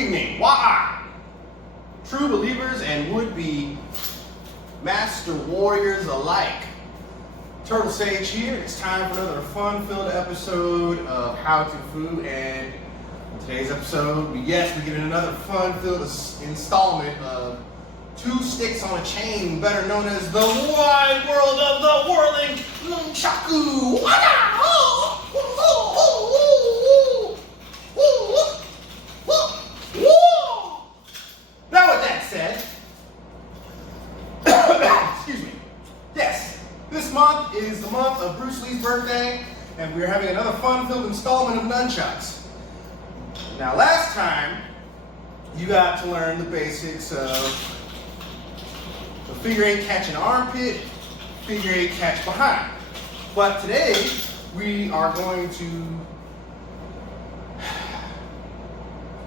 evening, Wa'a! True believers and would-be master warriors alike. Turtle Sage here. It's time for another fun-filled episode of How to Food, and in today's episode, we get another fun-filled installment of Two Sticks on a Chain, better known as the wide world of the whirling Nunchaku. Now with that said, excuse me, yes, this month is the month of Bruce Lee's birthday, and we're having another fun-filled installment of Nunchucks. Now last time, you got to learn the basics of the figure eight catch an armpit, figure eight catch behind. But today, we are going to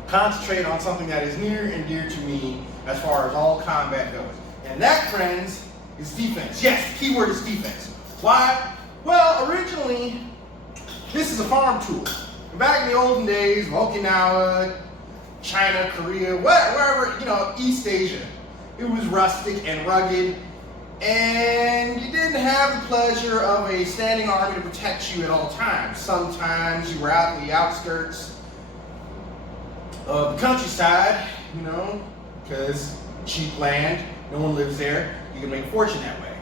concentrate on something that is near and dear to me as far as all combat goes. And that, friends, is defense. Yes, the keyword is defense. Why? Well, originally, this is a farm tool. Back in the olden days, Okinawa, China, Korea, wherever, East Asia, it was rustic and rugged, and you didn't have the pleasure of a standing army to protect you at all times. Sometimes you were out in the outskirts of the countryside, because cheap land, no one lives there, you can make a fortune that way.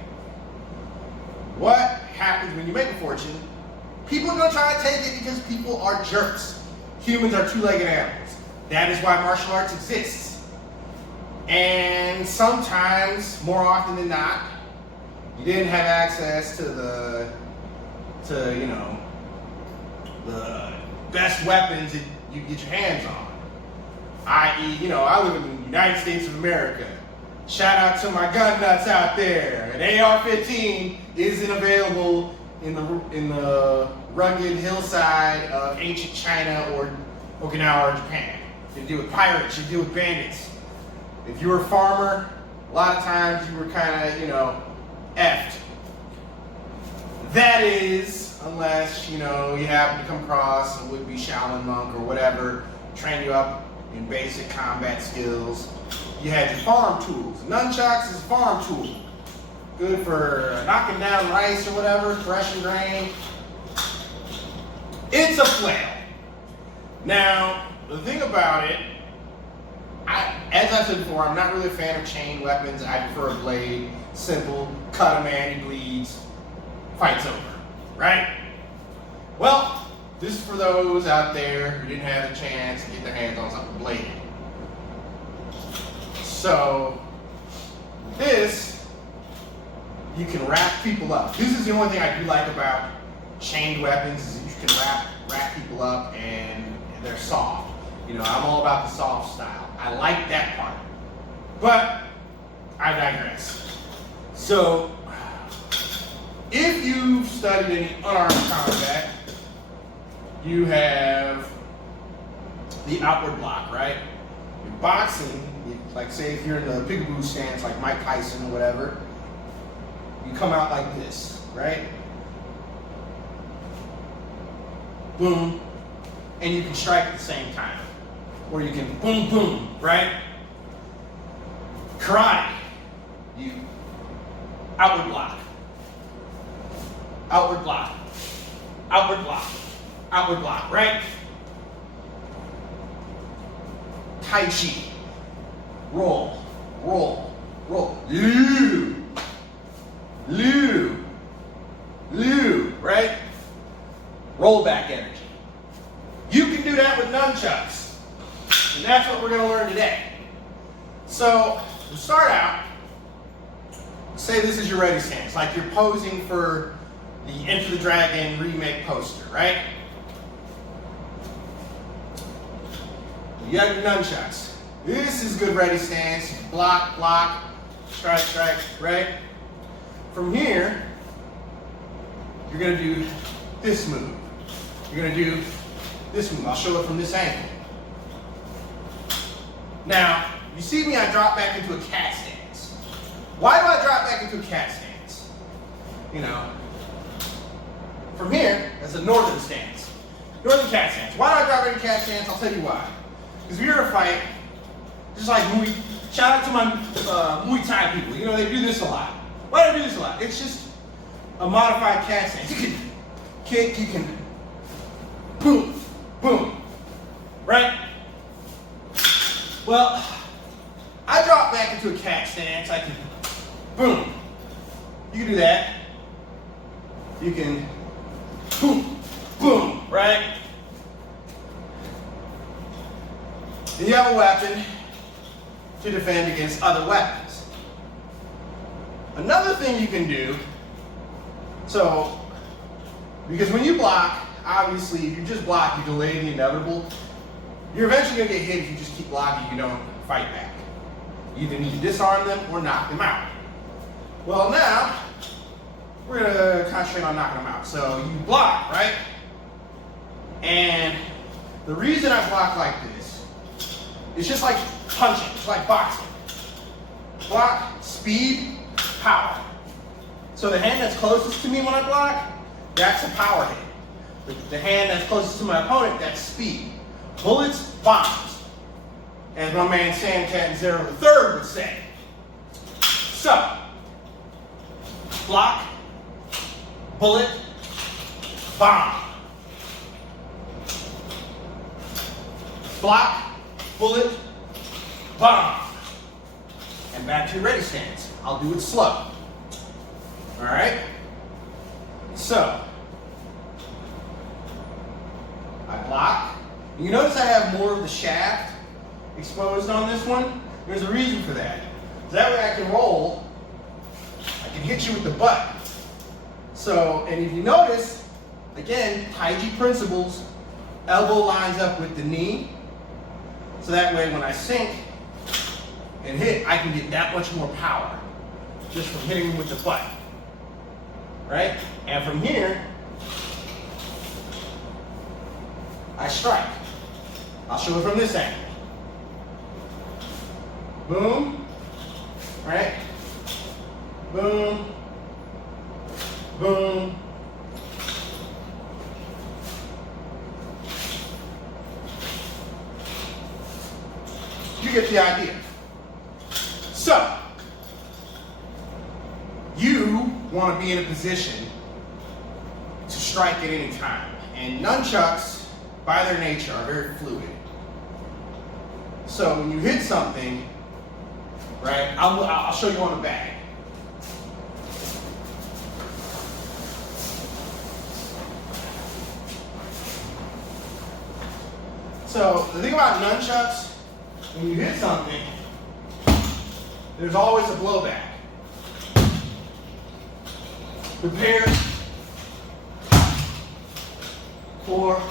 What happens when you make a fortune? People are going to try to take it because people are jerks. Humans are two-legged animals. That is why martial arts exists. And sometimes, more often than not, you didn't have access to the best weapons that you get your hands on. I.e., I live in the United States of America. Shout out to my gun nuts out there. An AR-15 isn't available in the rugged hillside of ancient China or Okinawa or Japan. You deal with pirates, you deal with bandits. If you were a farmer, a lot of times you were kind of, effed. That is, unless, you happen to come across a would-be Shaolin monk or whatever, train you up in basic combat skills. You had your farm tools. Nunchucks is a farm tool. Good for knocking down rice or whatever, threshing grain. It's a flail. Now, the thing about it, as I said before, I'm not really a fan of chain weapons. I prefer a blade. Simple, cut a man, he bleeds, fight's over, right? Well, this is for those out there who didn't have the chance to get their hands on something bladed. So, this, you can wrap people up. This is the only thing I do like about chained weapons, is that you can wrap people up and they're soft. I'm all about the soft style. I like that part. But I digress. So, if you've studied any unarmed combat, you have the outward block, right? In boxing, like say if you're in the peekaboo stance like Mike Tyson or whatever, you come out like this, right? Boom. And you can strike at the same time. Or you can boom, boom, right? Karate, you outward block, outward block, outward block, outward block, right? Tai Chi, roll, roll, roll, Liu, Liu, Liu, right? Roll back energy. You can do that with nunchucks. And that's what we're going to learn today. So, to start out, say this is your ready stance, like you're posing for the Enter the Dragon remake poster, right? You got your nunchucks. This is good ready stance. Block, block, strike, strike, right? From here, you're going to do this move. You're going to do this move. I'll show it from this angle. Now, you see me, I drop back into a cat stance. Why do I drop back into a cat stance? From here, that's a northern stance. Northern cat stance. Why do I drop into cat stance? I'll tell you why. Because if you're in a fight, just like shout out to my Muay Thai people. You know, they do this a lot. Why do they do this a lot? It's just a modified cat stance. You can kick, you can boom, boom, right? Well, I drop back into a cat stance. I can boom. You can do that. You can boom, boom, right? And you have a weapon to defend against other weapons. Another thing you can do, so, because when you block, obviously, if you just block, you delay the inevitable. You're eventually going to get hit if you just keep blocking, you don't fight back. You either need to disarm them or knock them out. Well, now, we're going to concentrate on knocking them out. So you block, right? And the reason I block like this, it's just like punching, it's like boxing. Block, speed, power. So the hand that's closest to me when I block, that's a power hit. The hand that's closest to my opponent, that's speed. Bullets, bombs. As my man Sandcat Zero III would say. So, block, bullet, bomb. Block, bullet, bomb. And back to your ready stance. I'll do it slow. All right? So, I block. You notice I have more of the shaft exposed on this one. There's a reason for that. That way I can roll, I can hit you with the butt. So, and if you notice, again, Tai Chi principles, elbow lines up with the knee. So that way when I sink and hit, I can get that much more power just from hitting him with the butt. Right? And from here, I strike. I'll show it from this angle. Boom. Right? Boom. Boom. You get the idea. So, you want to be in a position to strike at any time. And nunchucks, by their nature, are very fluid. So when you hit something, right, I'll show you on the bag. So the thing about nunchucks, when you hit something, there's always a blowback. Prepare for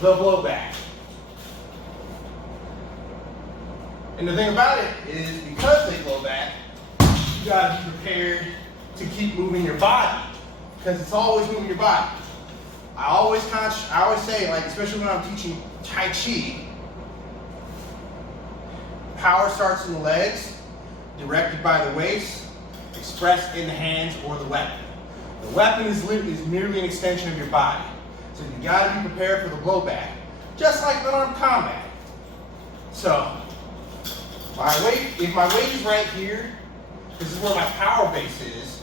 the blowback. And the thing about it is, because they blow back, you gotta be prepared to keep moving your body, because it's always moving your body. I always say, like, especially when I'm teaching Tai Chi, power starts in the legs, directed by the waist, expressed in the hands or the weapon. The weapon is merely an extension of your body. So you gotta be prepared for the blowback, just like unarmed combat. So, if my weight is right here, this is where my power base is,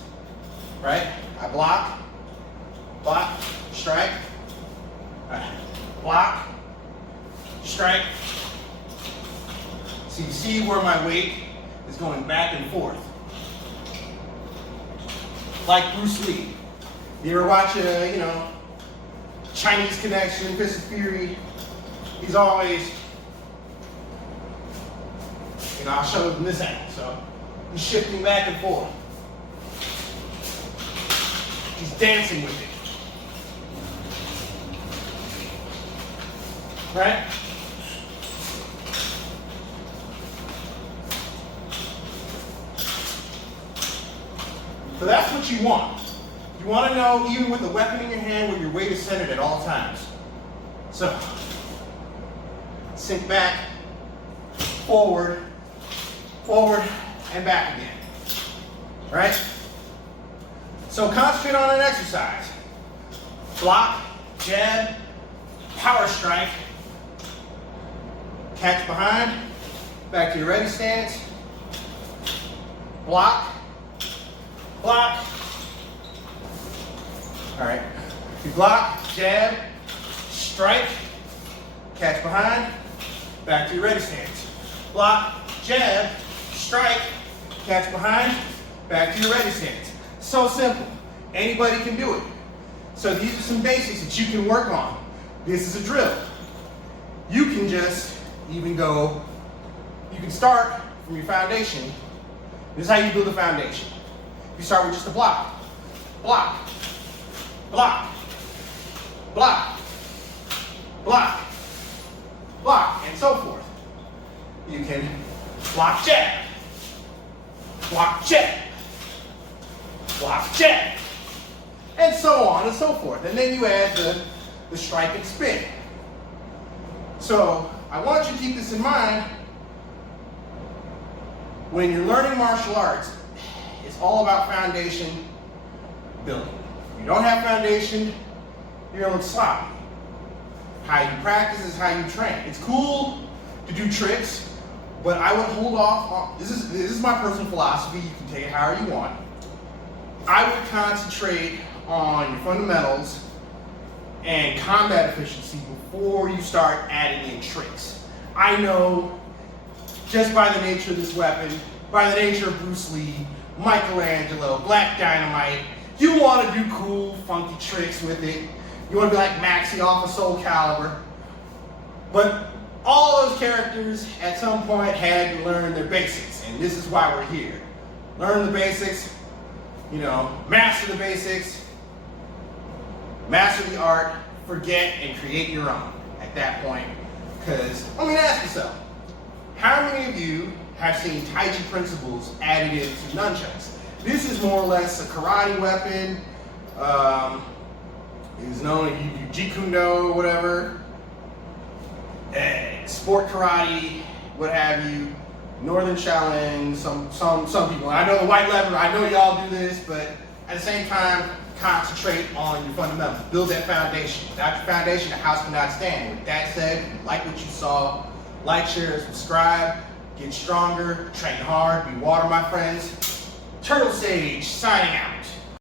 right? I block, strike, block, strike. So you see where my weight is going back and forth. Like Bruce Lee. You ever watch Chinese Connection, Fist of Fury? He's always, I'll show it from this angle. So he's shifting back and forth. He's dancing with it. Right? So that's what you want. You want to know, even with the weapon in your hand, where your weight is centered at all times. So, sink back, forward, and back again. All right? So concentrate on an exercise. Block, jab, power strike. Catch behind, back to your ready stance. Block, block. All right, you block, jab, strike, catch behind, back to your ready stance. Block, jab, strike, catch behind, back to your ready stance. So simple. Anybody can do it. So these are some basics that you can work on. This is a drill. You can just even go, you can start from your foundation. This is how you build a foundation. You start with just a block. Block, block, block, block, block, and so forth. You can block jab, block jab, block jab, and so on and so forth. And then you add the strike and spin. So I want you to keep this in mind. When you're learning martial arts, it's all about foundation building. If you don't have foundation, you're gonna look sloppy. How you practice is how you train. It's cool to do tricks, but I would hold off on, this is my personal philosophy, you can take it however you want. I would concentrate on your fundamentals and combat efficiency before you start adding in tricks. I know, just by the nature of this weapon, by the nature of Bruce Lee, Michelangelo, Black Dynamite, you want to do cool, funky tricks with it. You want to be like Maxie off of Soul Calibur. But all those characters at some point had to learn their basics, and this is why we're here. Learn the basics, you know, master the basics, master the art, forget and create your own at that point. Because, I mean, ask yourself, how many of you have seen Tai Chi principles added into nunchucks? This is more or less a karate weapon. It's known as Jeet Kune Do, whatever. Sport karate, what have you. Northern Shaolin, some people. I know the white leather, I know y'all do this, but at the same time, concentrate on your fundamentals. Build that foundation. Without your foundation, the house cannot stand. With that said, if you like what you saw, like, share, subscribe, get stronger, train hard, be water, my friends. Turtle Sage, signing out.